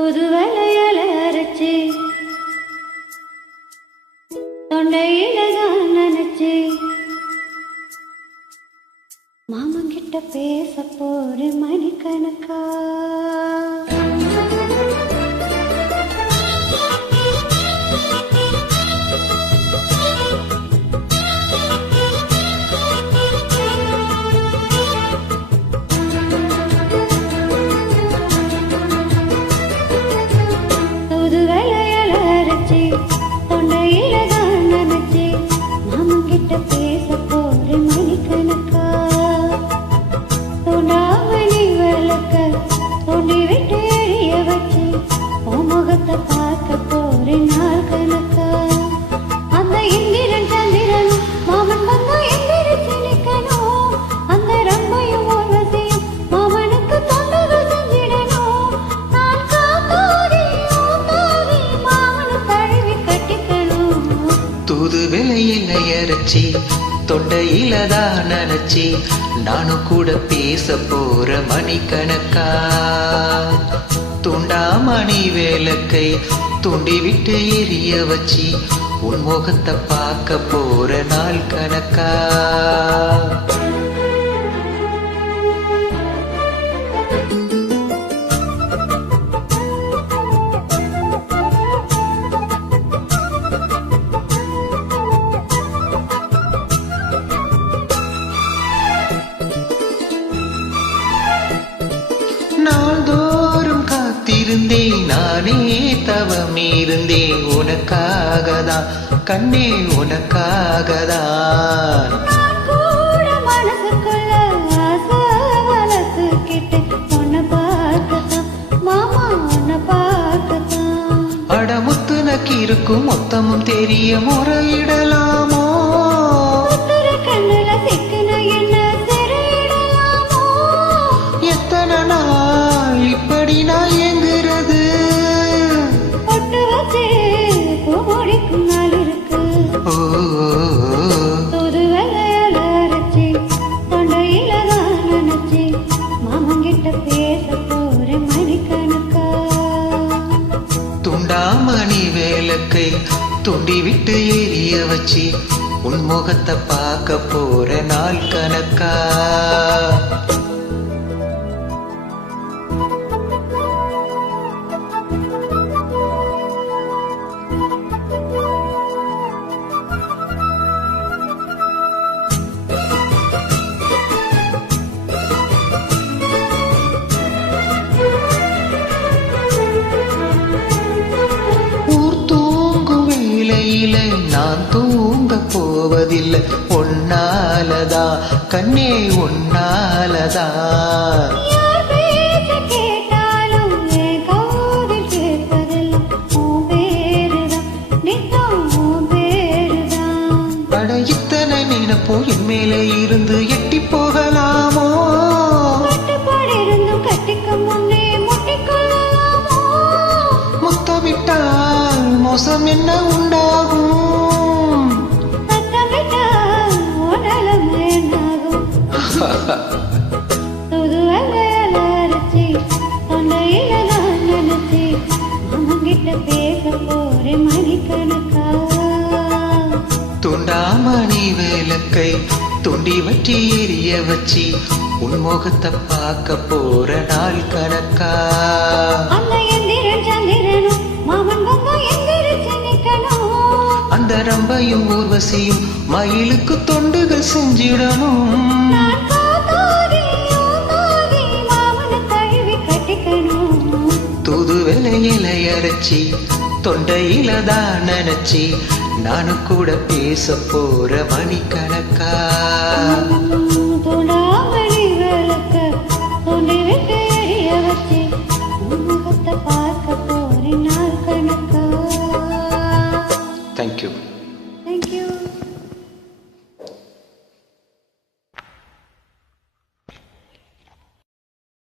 புதுவலையல அரைச்சி தொண்டையில தான் நினைச்சி மாமங்கிட்ட பேச போற மணிக்கணக்கா. தொண்டையில தான் நினைச்சி மாமங்கிட்ட பேச போற மணிக்கணக்கா. தொண்டாமணி விளக்க தொண்டி விட்டு எரிய வச்சு முகத்தை பார்க்க போற நாள் கணக்கா. அந்த இந்திரன் சந்திரன் மாமன் வந்தா எந்திரிச்சு நிக்கணும். அந்த ரம்பையும் ஊர்வசியும் மாமனுக்கு தொண்டுகள் செஞ்சிடணும். நான் காத்தாடி ஊத்தாடி மாமனு தழுவி கட்டிக்கணும். தூது விலையில அரைச்சி தொண்டையில தான் நினைச்சி நானும் கூட பேச போற மணிக்கணக்கா. துண்டாமணி வேலக்கை தூண்டி விட்டு எரிய வச்சு உன் முகத்தை பார்க்க போற நாள் கணக்கா. நாள்தோறும் காத்திருந்தேன் நானே தவம் இருந்தேன் உனக்காகதான் கண்ணே உனக்காகதான். மனசுக்குள்ள ஆசை வளர்த்துக்கிட்டு உன்னை பார்க்கத்தான் மாமா உன்னை பார்க்கத்தான். அடமுத்துனக்கு இருக்கும் மொத்தமும் தெரிய முறையிடலாமோ. கண்ணுல சிக்கன என்ன சிறையிடலாமோ. எத்தனை நாள் இப்படி நான் எங்குறது. பொட்டு வச்சு பூ முடிக்கும் நாள் இருக்கு. புது வெள்ளையில அரைச்சி தொண்டையில தான் நினைச்சி மாமங்கிட்ட பேச போற மணிக்கணக்கா. துண்டாமணி வேலக்கை துண்டி விட்டு எரிய வச்சு உன் முகத்தை பார்க்க போற நாள் கணக்கா. நான் தூங்க போவதில்லை உன்னாலதா கண்ணே உன்னாலதா. கேட்டாலும் என் காதில் கேட்பதெல்லாம் உன் பேருதான் நித்தம் உன் பேருதான். அட இத்தனை நினைப்போ என் மேலே இருந்து எட்டி போகலாமோ. கட்டுப்பாடு இருந்தும் கட்டிக்க முன்னே முட்டிக்கொள்ளலாமோ. முத்தமிட்டால் மோசம் என்ன உண்டாகும். சத்தமிட்டால் உடலம் என்னாகும். புது வெள்ளையில அரைச்சி தொண்டையில தான் நினைச்சி மாமங்கிட்ட பேச போற மணிக்கணக்கா. துண்டாமணி வேலக்கை துண்டி வற்றி எரிய வச்சு உன் முகத்தை பார்க்க போற நாள் கணக்கா. அந்த எந்திரன் சந்திரனும் மாமன் வந்தா எந்திரிச்சு நிக்கணும். அந்த ரம்பையும் ஊர்வசியும் மயிலுக்கு தொண்டுகள் செஞ்சிடணும். நான் காத்தாடி ஊத்தாடி மாமனை தழுவி கட்டிக்கணும். தூது விலையில அரைச்சி தொண்டையில தான் நினைச்சி நானும் கூட பேச போற மணிக்கணக்கா.